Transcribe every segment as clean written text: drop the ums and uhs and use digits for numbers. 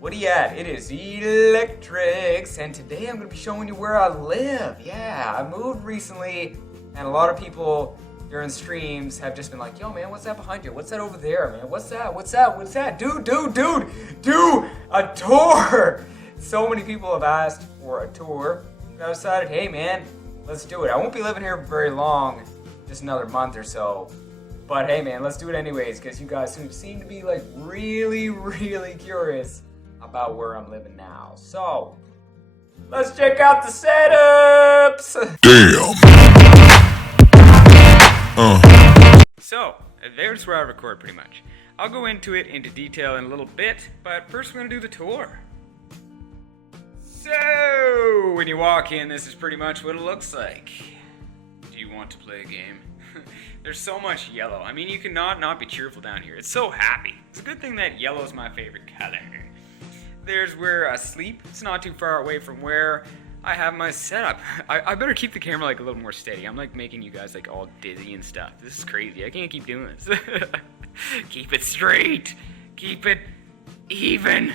What are you at? It is Electrics, and today I'm going to be showing you where I live. Yeah, I moved recently, and a lot of people during streams have just been like, yo man, what's that behind you? What's that over there, man? What's that? What's that? What's that? Dude, do a tour! So many people have asked for a tour. I decided, hey man, let's do it. I won't be living here very long, just another month or so. But hey man, let's do it anyways, because you guys seem to be like really curious about where I'm living now. So, let's check out the setups! Damn! So, there's where I record pretty much. I'll go into detail in a little bit, but first we're gonna do the tour. So, when you walk in, this is pretty much what it looks like. Do you want to play a game? There's so much yellow. I mean, you cannot not be cheerful down here. It's so happy. It's a good thing that yellow is my favorite color. There's where I sleep. It's not too far away from where I have my setup. I better keep the camera like a little more steady. I'm like making you guys like all dizzy and stuff. This is crazy. I can't keep doing this. Keep it straight. Keep it even.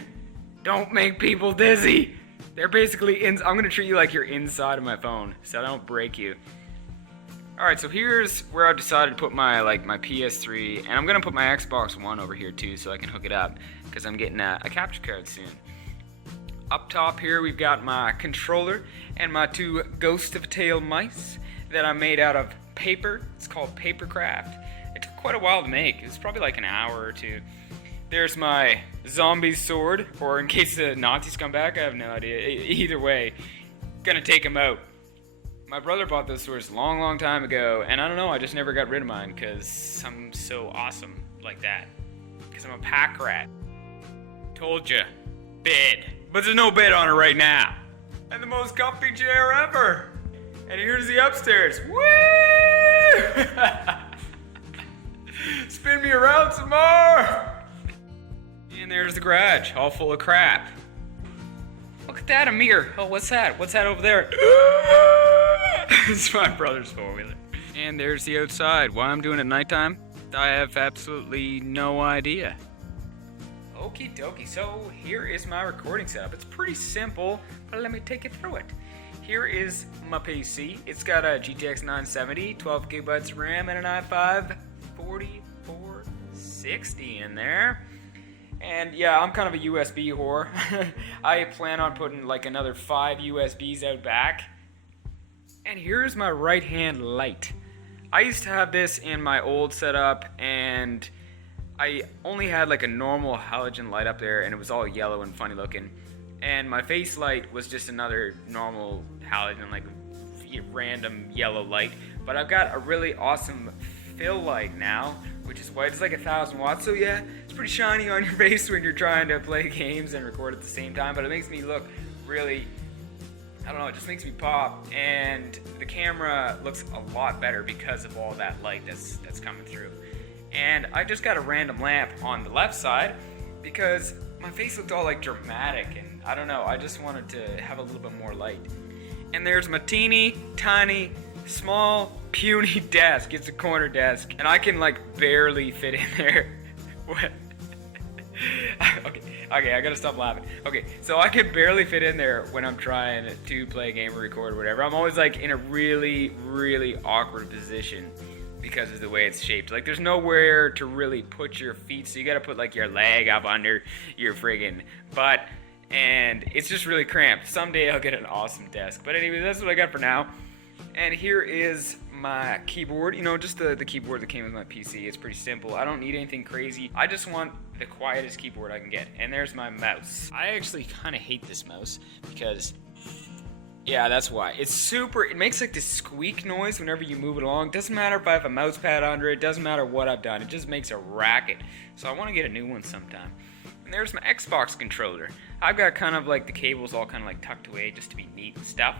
Don't make people dizzy. They're basically I'm gonna treat you like you're inside of my phone, so I don't break you. Alright, so here's where I've decided to put my PS3, and I'm gonna put my Xbox One over here too, so I can hook it up, because I'm getting a capture card soon. Up top here, we've got my controller and my two Ghost of a Tail mice that I made out of paper. It's called Papercraft. It took quite a while to make. It was probably like an hour or two. There's my zombie sword, or in case the Nazis come back, I have no idea. Either way, gonna take them out. My brother bought those swords a long time ago, and I don't know, I just never got rid of mine because I'm so awesome like that. Because I'm a pack rat. Told ya. Bed. But there's no bed on it right now. And the most comfy chair ever. And here's the upstairs. Woo! Spin me around some more! And there's the garage, all full of crap. Look at that, a mirror. Oh, what's that? What's that over there? It's my brother's four-wheeler. And there's the outside. Why I'm doing it at nighttime, I have absolutely no idea. Okie dokie, so here is my recording setup. It's pretty simple, but let me take you through it. Here is my PC. It's got a GTX 970, 12 gigabytes RAM, and an i5 4460 in there. And yeah, I'm kind of a USB whore. I plan on putting like another 5 USBs out back. And here's my right-hand light. I used to have this in my old setup, and I only had like a normal halogen light up there, and it was all yellow and funny looking. And my face light was just another normal halogen, like random yellow light. But I've got a really awesome fill light now, which is white. It's like 1,000 watts, so yeah, it's pretty shiny on your face when you're trying to play games and record at the same time, but it makes me look really, I don't know, it just makes me pop, and the camera looks a lot better because of all that light that's coming through. And I just got a random lamp on the left side because my face looked all like dramatic, and I don't know, I just wanted to have a little bit more light. And there's my teeny tiny small puny desk. It's a corner desk, and I can like barely fit in there. What? Okay, I gotta stop laughing. Okay, so I can barely fit in there when I'm trying to play a game or record or whatever. I'm always like in a really awkward position because of the way it's shaped. Like there's nowhere to really put your feet, so you gotta put like your leg up under your friggin' butt, and it's just really cramped. Someday I'll get an awesome desk. But anyway, that's what I got for now. And here is my keyboard, you know, just the keyboard that came with my PC. It's pretty simple. I don't need anything crazy. I just want the quietest keyboard I can get. And there's my mouse. I actually kind of hate this mouse because, yeah, that's why. It makes like this squeak noise whenever you move it along. Doesn't matter if I have a mouse pad under it. Doesn't matter what I've done. It just makes a racket. So I want to get a new one sometime. And there's my Xbox controller. I've got kind of like the cables all kind of like tucked away just to be neat and stuff.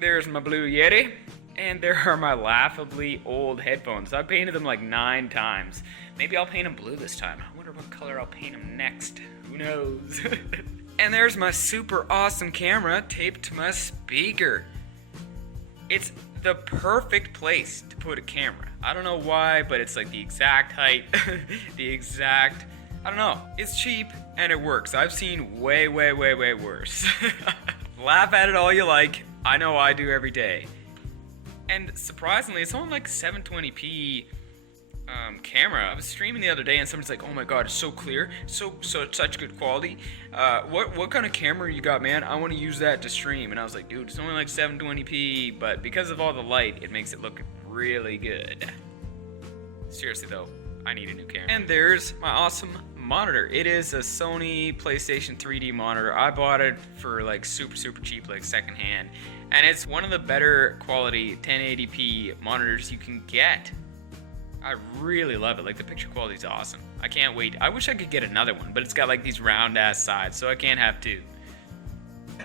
There's my Blue Yeti, and there are my laughably old headphones. I painted them like 9 times. Maybe I'll paint them blue this time. I wonder what color I'll paint them next. Who knows? And there's my super awesome camera taped to my speaker. It's the perfect place to put a camera. I don't know why, but it's like the exact height, the exact I don't know. It's cheap and it works. I've seen way worse. Laugh at it all you like. I know I do every day. And surprisingly, it's only like 720p camera. I was streaming the other day and somebody's like, "Oh my god, it's so clear, such good quality. What kind of camera you got, man? I want to use that to stream." And I was like, "Dude, it's only like 720p, but because of all the light, it makes it look really good." Seriously though, I need a new camera. And there's my awesome monitor. It is a Sony PlayStation 3D monitor. I bought it for like super cheap, like secondhand, and it's one of the better quality 1080p monitors you can get. I really love it. Like, the picture quality is awesome. I can't wait. I wish I could get another one, but it's got like these round ass sides, so I can't have two.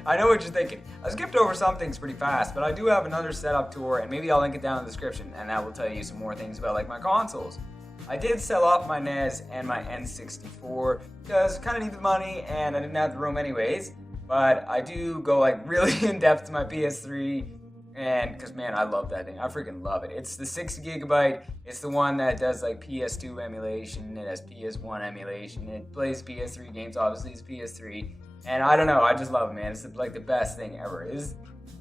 I know what you're thinking. I skipped over some things pretty fast, but I do have another setup tour, and maybe I'll link it down in the description, and that will tell you some more things about like my consoles. I did sell off my NES and my N64 because I kind of needed the money and I didn't have the room anyways, but I do go like really in depth to my PS3. And because, man, I love that thing. I freaking love it. It's the 60 gigabyte. It's the one that does like PS2 emulation. It has PS1 emulation. It plays PS3 games. Obviously, it's PS3. And I don't know. I just love it, man. It's like the best thing ever. It is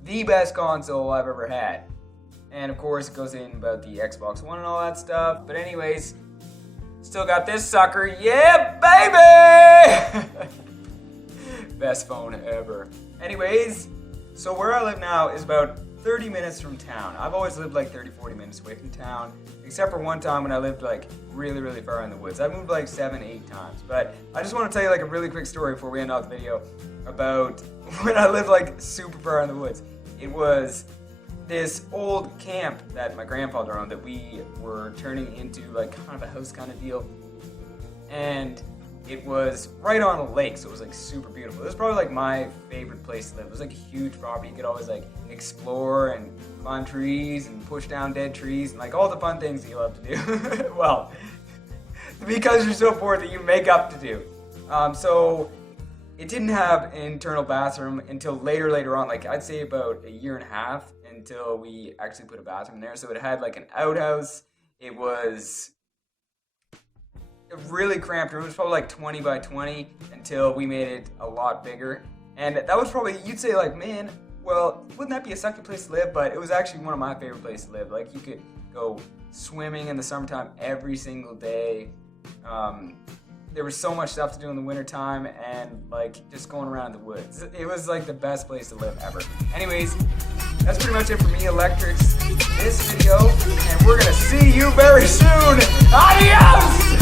the best console I've ever had. And of course, it goes in about the Xbox One and all that stuff. But anyways, still got this sucker. Yeah, baby! Best phone ever. Anyways, so where I live now is about 30 minutes from town. I've always lived like 30-40 minutes away from town, except for one time when I lived like really far in the woods. I moved like 7-8 times, but I just want to tell you like a really quick story before we end off the video about when I lived like super far in the woods. It was this old camp that my grandfather owned that we were turning into like kind of a house kind of deal, and it was right on a lake, so it was like super beautiful. It was probably like my favorite place to live. It was like a huge property. You could always like explore and climb trees and push down dead trees and like all the fun things that you love to do. Well, because you're so poor that you make up to do. So it didn't have an internal bathroom until later on, like I'd say about a year and a half until we actually put a bathroom there. So it had like an outhouse. It was a really cramped room. It was probably like 20 by 20 until we made it a lot bigger. And that was probably, you'd say like, man, well, wouldn't that be a sucky place to live? But it was actually one of my favorite places to live. Like, you could go swimming in the summertime every single day. There was so much stuff to do in the wintertime, and like just going around the woods. It was like the best place to live ever. Anyways, that's pretty much it for me, Electrics, this video, and we're gonna see you very soon. Adios!